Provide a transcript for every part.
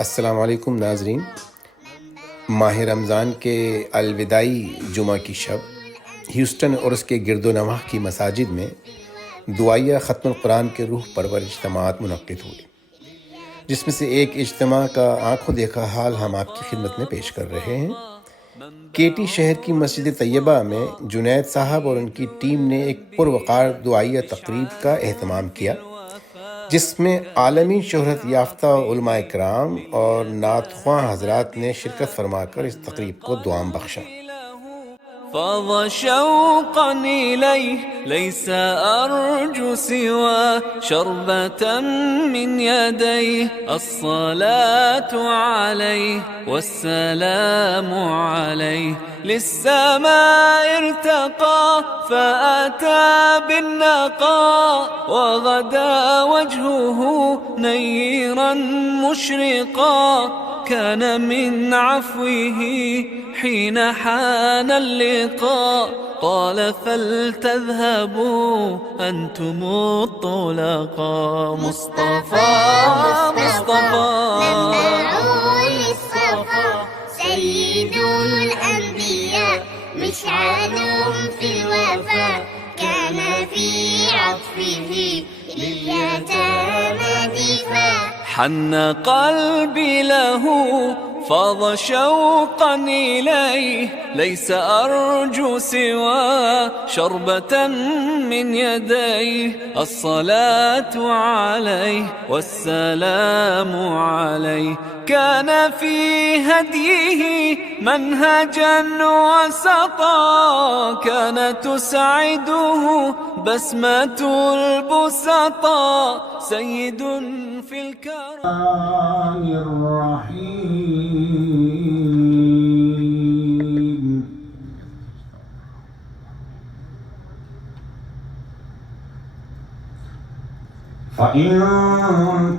السلام علیکم ناظرین، ماہ رمضان کے الوداعی جمعہ کی شب ہیوسٹن اور اس کے گرد و نواح کی مساجد میں دعائیہ ختم القرآن کے روح پرور اجتماعات منعقد ہوئے، جس میں سے ایک اجتماع کا آنکھوں دیکھا حال ہم آپ کی خدمت میں پیش کر رہے ہیں۔ کیٹی شہر کی مسجد طیبہ میں جنید صاحب اور ان کی ٹیم نے ایک پروقار دعائیہ تقریب کا اہتمام کیا، جس میں عالمی شہرت یافتہ علماء کرام اور نعت خواں حضرات نے شرکت فرما کر اس تقریب کو دوام بخشا۔ فاض شوقا إليه ليس أرجو سوى شربة من يديه الصلاة عليه والسلام عليه للسماء ارتقى فأتى بالنقاء وغدا وجهه نيرا مشرقا كان من عفوه حين حان اللقاء قال فلتذهبوا أنتم الطلقاء مصطفى منبع للصفا سيد الأنبياء مشعلهم في الوفاء كان في عطفه لليتامى دفاع حن قلبي له فاض شوقا إليه ليس أرجو سوى شربة من يديه الصلاة عليه والسلام عليه كان في هديه منهجا وسطا كانت تسعده بسمة البسطاء سيد في الكرم الرحيم فإن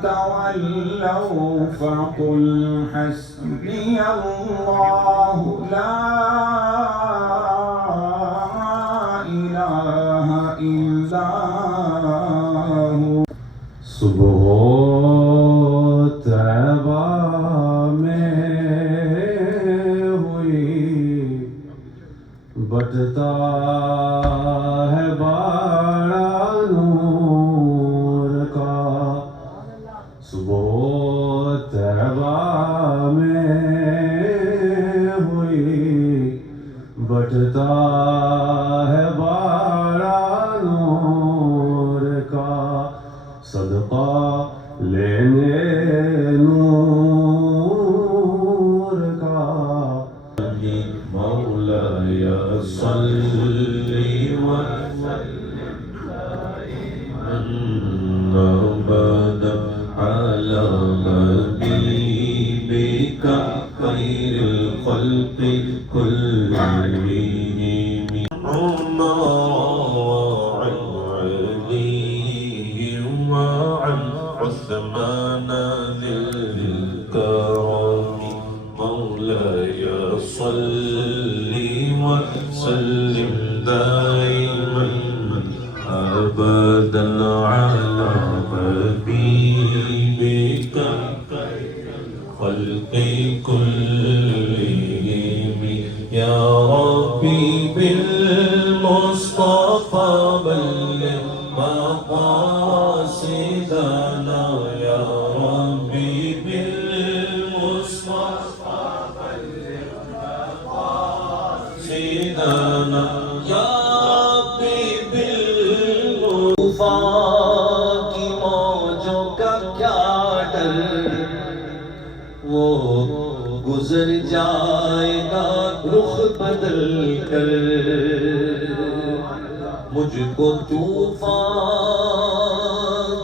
تولوا فقل حسبي الله لا إله إلا هو صبح طیبہ میں ہوئی بٹتا ہے باڑا نور کا صبح طیبہ میں ہوئی بٹتا ہے باڑا نور کا صدقہ لینے نور کا مولاي صل وسلم دائما ابدا على حبيبك خير الخلق كلهم عثمان ذي الكرم مولاي صل وسلم دائما أبدا على حبيبك خلق كلهم يا ربي بالمصطفى بلغ مقاصدنا يا ربي بالمصطفى بلغ مقاصدنا يا ربي بالمصطفى کی موجوں کا کیا ڈر وہ گزر جائے گا رخ بدل کر مجھ کو طوفان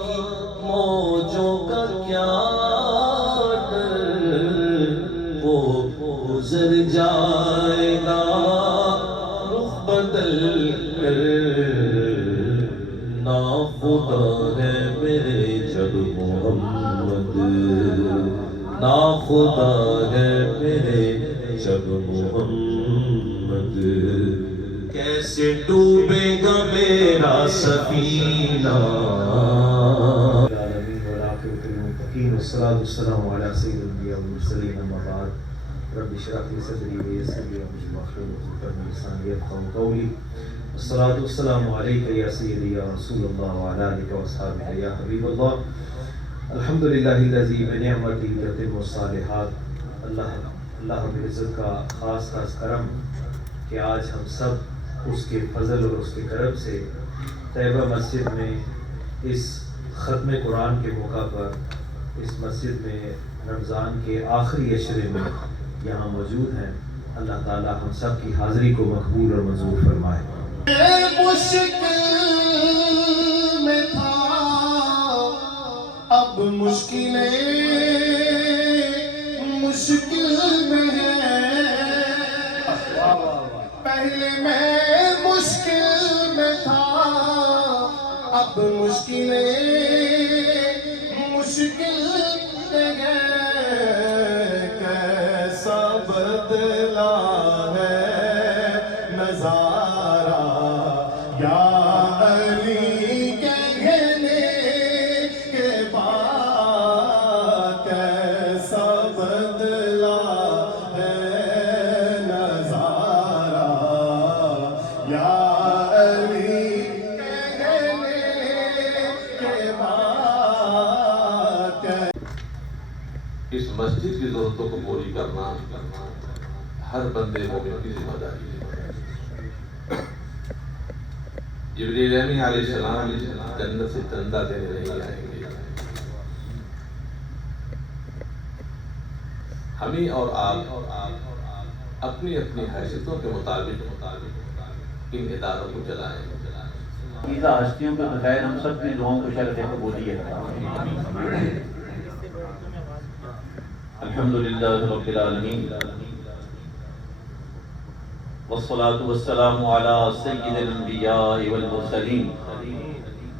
کی موجوں کا کیا ڈر وہ گزر جائے گا رخ بدل کر نا خدا ہے میرے جب محمد نا خدا ہے میرے جب محمد کیسے ڈوبے گا میرا سفینہ الصالحين والصلاة والسلام على سيد الأنبياء والمرسلين أما بعد رب اشرح لي صدري ويسر لي أمري واحلل عقدة من لساني يفقهوا قولي والصلاة والسلام عليك يا سيدي يا رسول الله وعلى آلك وأصحابك يا حبيب الله الحمد للہ الذی بنعمتہ تتم الصالحات. اللہ رب العزت کا خاص کرم کہ آج ہم سب اس کے فضل اور اس کے کرم سے طیبہ مسجد میں اس ختم قرآن کے موقع پر اس مسجد میں رمضان کے آخری عشرے میں یہاں موجود ہیں. اللہ تعالی ہم سب کی حاضری کو مقبول اور منظور فرمائے. مشکل میں تھا اب مشکلیں مشکل میں ہیں. پہلے میں مشکل میں تھا اب مشکلیں مشکل میں ہیں. کیسا بدلا ہے نظارہ یا علی کہنے کے بعد. کیسا بدلا ہے نظارہ یا علی کہنے کے بعد. اس مسجد کی ضرورتوں کو پوری کرنا ہر بندے مومن کی ذمہ داری ہے. جبریل امین علیہ السلام جنت سے چندہ دینے نہیں آئیں گے. ہمیں اور آپ اپنی اپنی حیثیتوں کے مطابق ان اداروں کو چلائیں. عقیدہ ہستیوں کے بغیر ہم سب کی دعاؤں کو شرف قبولیت. الحمدللہ رب العالمین والصلاة والسلام على سيد الأنبياء والمرسلين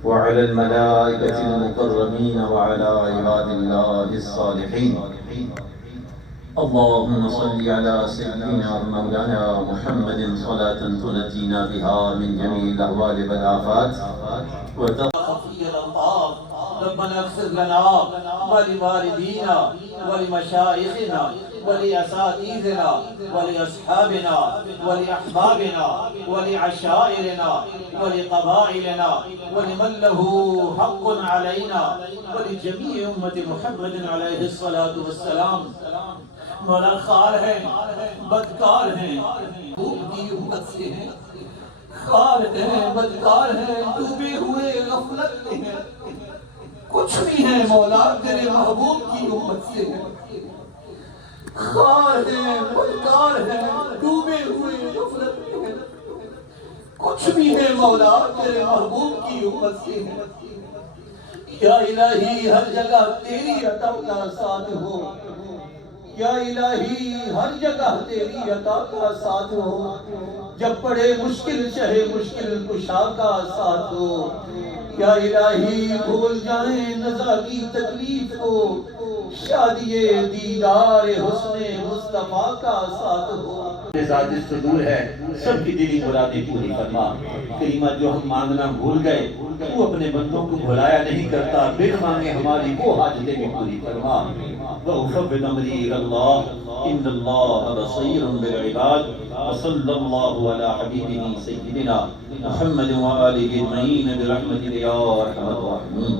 وعلى الملائكة المكرمين وعلى عباد الله الصالحين. اللهم صل على سيدنا مولانا محمد صلاة تنجينا بها من جميع الأهوال والآفات وتخفي الألطاف. ربنا اغفر لنا ولوالدينا ولمشايخنا ولأساتذتنا ولأصحابنا ولأحبابنا ولعشائرنا ولقبائلنا ولمن له حق علينا ولجميع أمة محمد عليه الصلاة والسلام. مولا خار ہیں بدکار ہیں خوب کی امت سے ہیں. خار ہیں بدکار ہیں ڈوبے ہوئے غفلت میں ہیں. کچھ بھی ہیں مولا تیرے محبوب کی امت سے ہیں. خار ہیں بدکار ہیں ڈوبے ہوئے غفلت میں ہیں. کچھ بھی ہیں مولا تیرے محبوب کی امت سے ہیں. یا الہی ہر جگہ تیری عطا کا ساتھ ہو. یا الہی ہر جگہ تیری عطا کا ساتھ ہو. جب پڑے مشکل چاہے مشکل کشا کا ساتھ ہو. یا الہی بھول جائیں نزا کی تکلیف کو. شادی دیدار حسن مصطفیٰ کا ساتھ ہو. ذات صدور ہے سب کی دلی مرادیں پوری فرما. کلمہ جو ہم مانگنا بھول گئے تو اپنے بندوں کو بھلایا نہیں کرتا. بن مانگے ہماری وہ حاجتیں بھی پوری فرما. وَأُفَوِّضُ أَمْرِي إِلَى اللَّهِ إِنَّ اللَّهَ بَصِيرٌ بِالْعِبَادِ وَصَلَّى اللَّهُ عَلَى حَبِيبِهِ سَيِّدِنَا محمد وآلِهِ أجمعين برحمتك يا أرحم الراحمين.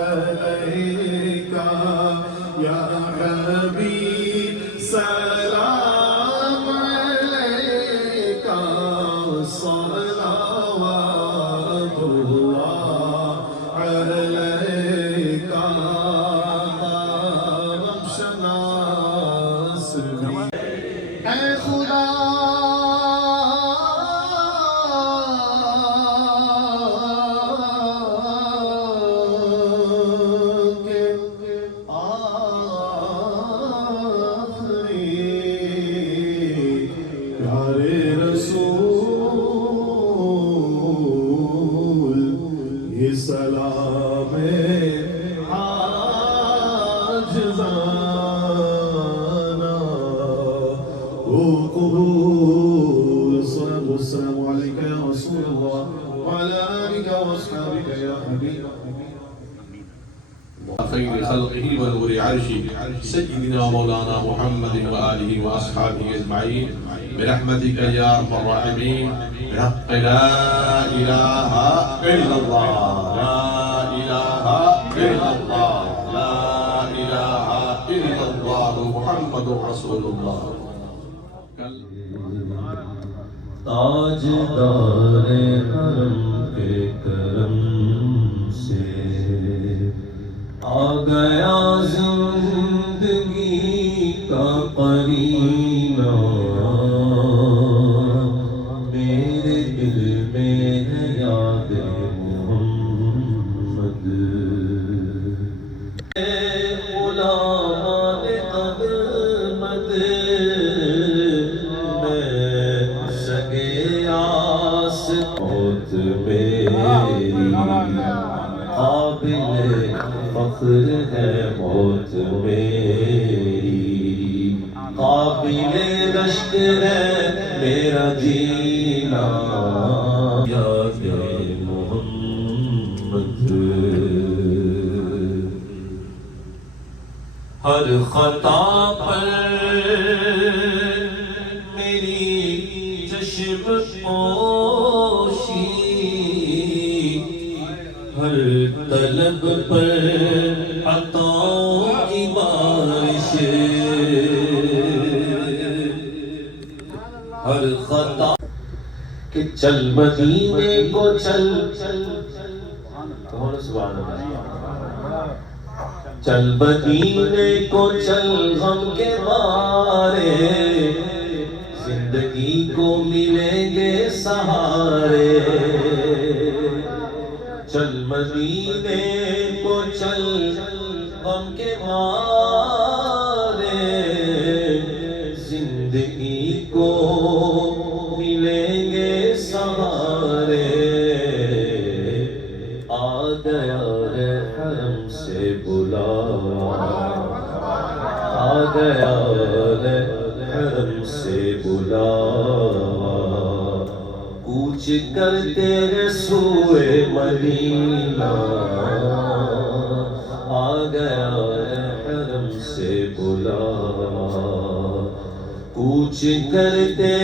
عليك يا حبيب سلام عليك صلوات الله عليك ربشنا سبي اے خدا سلام عاجزانا قبول. الصلاة والسلام عليك يا رسول الله آلك وأصحابك يا حبيب خير خلقه ونور عرشه سيدنا مولانا محمد وآله وأصحابه أجمعين برحمتك يا أرحم الراحمين بحق لا إله إلا الله لا إله إلا الله لا إله إلا الله محمد رسول الله تاجدار حرم کے کرم سے آ گیا زندگی کا قرینہ میرے دل میں ہے یاد محمد غلامان عظمت موت میری قابل فخر ہے موت میری قابل رشک ہے میرا جینا یاد محمد ہر خطا پر میری چشم پوشی ہر طلب پر عطاؤں کی بارش ہر خطا کہ چل مدینے کو چل سبحان اللہ چل مدینے کو چل غم کے مارے زندگی کو ملیں گے سہارے چل مدینے کو چل غم کے مارے زندگی کو ملیں گے سہارے آ گیا ہے حرم سے بلاوا آ گیا ہے حرم سے بلاوا کوچ کرتے ہیں سوئے مدینہ آ گیا ہے حرم سے بلاوا کوچ کرتے